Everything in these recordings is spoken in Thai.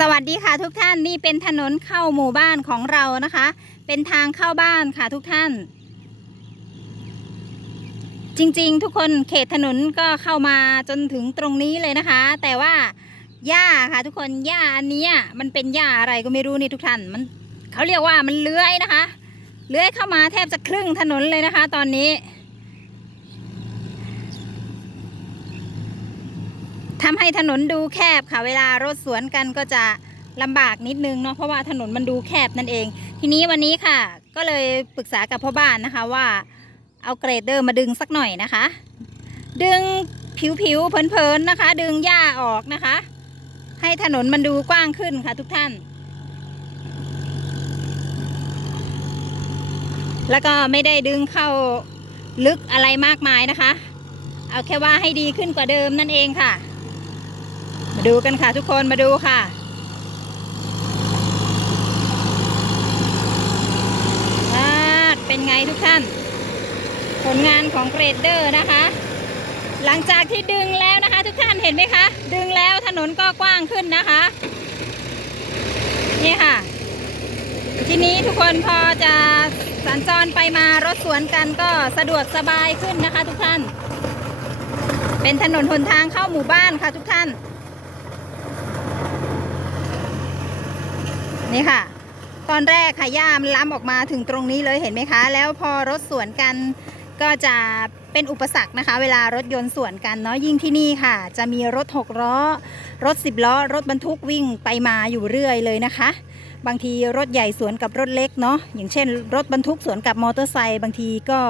สวัสดีค่ะทุกท่านนี่เป็นถนนเข้าหมู่บ้านของเรานะคะ เป็นทางเข้าบ้านค่ะทุกท่าน จริงๆ ทุกคนเขตถนนก็เข้ามาจนถึงตรงนี้เลยนะคะ แต่ว่าหญ้าค่ะทุกคนหญ้าอันนี้มันเป็นหญ้าอะไรก็ไม่รู้นี่ทุกท่านมันเขาเรียกว่ามันเลื้อยนะคะ เลื้อยเข้ามาแทบจะครึ่งถนนเลยนะคะ ตอนนี้ ทำให้ถนนดูแคบค่ะ เวลารถสวนกันก็จะลำบากนิดนึงเนาะเพราะว่าถนนมันดูแคบนั่นเอง ทีนี้วันนี้ค่ะ ก็เลยปรึกษากับพ่อบ้านนะคะว่าเอาเกรดเดอร์มาดึงสักหน่อยนะคะ ดึงผิวๆเพลินๆนะคะ ดึงหญ้าออกนะคะ ให้ถนนมันดูกว้างขึ้นค่ะทุกท่าน แล้วก็ไม่ได้ดึงเข้าลึกอะไรมากมายนะคะ เอาแค่ว่าให้ดีขึ้นกว่าเดิมนั่นเองค่ะ ดูกันค่ะทุกคนมาดูค่ะอ่าเป็นไงทุกท่าน ผลงานของเกรดเดอร์นะคะ หลังจากที่ดึงแล้วนะคะ ทุกท่านเห็นไหมคะ ดึงแล้วถนนก็กว้างขึ้นนะคะ นี่ค่ะ ทีนี้ทุกคนพอจะสัญจรไปมารถสวนกันก็สะดวกสบายขึ้นนะคะ ทุกท่าน เป็นถนนหนทางเข้าหมู่บ้านค่ะทุกท่าน นี่ค่ะ ตอนแรกค่ะย่ามล้ำออกมาถึงตรงนี้เลยเห็นไหมคะ แล้วพอรถสวนกันก็จะเป็นอุปสรรคนะคะ เวลารถยนต์สวนกันเนาะยิ่งที่นี่ค่ะ จะมีรถหกล้อ รถสิบล้อ รถบรรทุกวิ่งไปมาอยู่เรื่อยเลยนะคะ บางทีรถใหญ่สวนกับรถเล็กเนาะอย่างเช่น รถบรรทุกสวนกับมอเตอร์ไซค์บางทีก็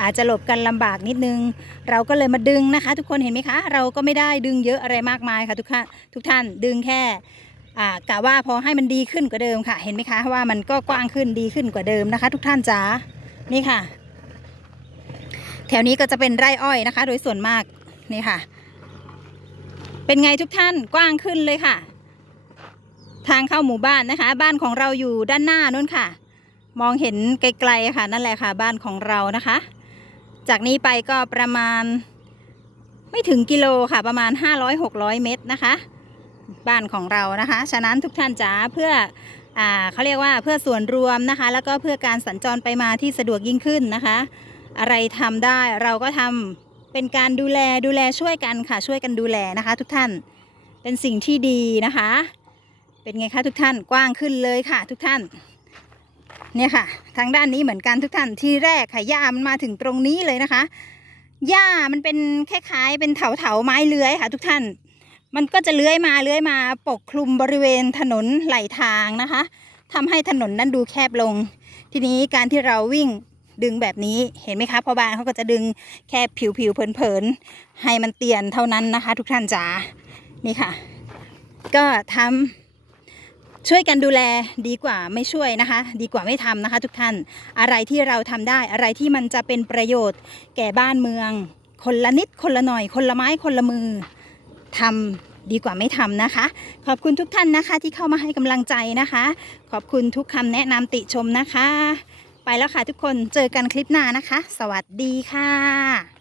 อาจจะหลบกันลำบากนิดนึง เราก็เลยมาดึงนะคะ ทุกคนเห็นไหมคะ เราก็ไม่ได้ดึงเยอะอะไรมากมายค่ะทุกท่านทุกท่านดึงแค่ กะว่าพอให้มันดีขึ้นกว่าเดิมค่ะ เห็นไหมคะว่ามันก็กว้างขึ้นดีขึ้นกว่าเดิมนะคะ ทุกท่านจ๋านี่ค่ะ แถวนี้ก็จะเป็นไร่อ้อยนะคะ โดยส่วนมากนี่ค่ะ เป็นไงทุกท่านกว้างขึ้นเลยค่ะ ทางเข้าหมู่บ้านนะคะ บ้านของเราอยู่ด้านหน้านู้นค่ะ มองเห็นไกลๆค่ะ นั่นแหละค่ะ บ้านของเรานะคะ จากนี้ไปก็ประมาณ ไม่ถึงกิโลค่ะ ประมาณ 500-600 เมตรนะคะ บ้านของเรานะคะ ฉะนั้นทุกท่านจ๋าเพื่ออ่าเขาเรียกว่าเพื่อส่วนรวมนะคะ แล้วก็เพื่อการสัญจรไปมาที่สะดวกยิ่งขึ้นนะคะ อะไรทำได้เราก็ทำเป็นการดูแลดูแลช่วยกันค่ะช่วยกันดูแลนะคะ ทุกท่านเป็นสิ่งที่ดีนะคะ เป็นไงคะทุกท่านกว้างขึ้นเลยค่ะ ทุกท่านเนี่ยค่ะ ทางด้านนี้เหมือนกันทุกท่านที่แรกค่ะหญ้ามันมาถึงตรงนี้เลยนะคะหญ้ามันเป็นคล้ายๆเป็นเถาเถาๆไม้เลื้อยค่ะ ทุกท่าน มันก็จะเลื้อยมาเลื้อยมาปกคลุมบริเวณถนนไหลทางนะคะทำให้ถนนนั้นดูแคบลง ทีนี้การที่เราวิ่งดึงแบบนี้เห็นไหมคะพ่อบ้านเขาก็จะดึงแค่ผิวๆเผินๆให้มันเตียนเท่านั้นนะคะ ทุกท่านจ๋านี่ค่ะ ก็ทำช่วยกันดูแลดีกว่าไม่ช่วยนะคะ ดีกว่าไม่ทำนะคะ ทุกท่านอะไรที่เราทำได้อะไรที่มันจะเป็นประโยชน์แก่บ้านเมือง คนละนิดคนละหน่อย คนละไม้คนละมือ ทำดีกว่าไม่ทำนะคะ ขอบคุณทุกท่านนะคะที่เข้ามาให้กำลังใจนะคะ ขอบคุณทุกคำแนะนำติชมนะคะ ไปแล้วค่ะทุกคนเจอกันคลิปหน้านะคะ สวัสดีค่ะ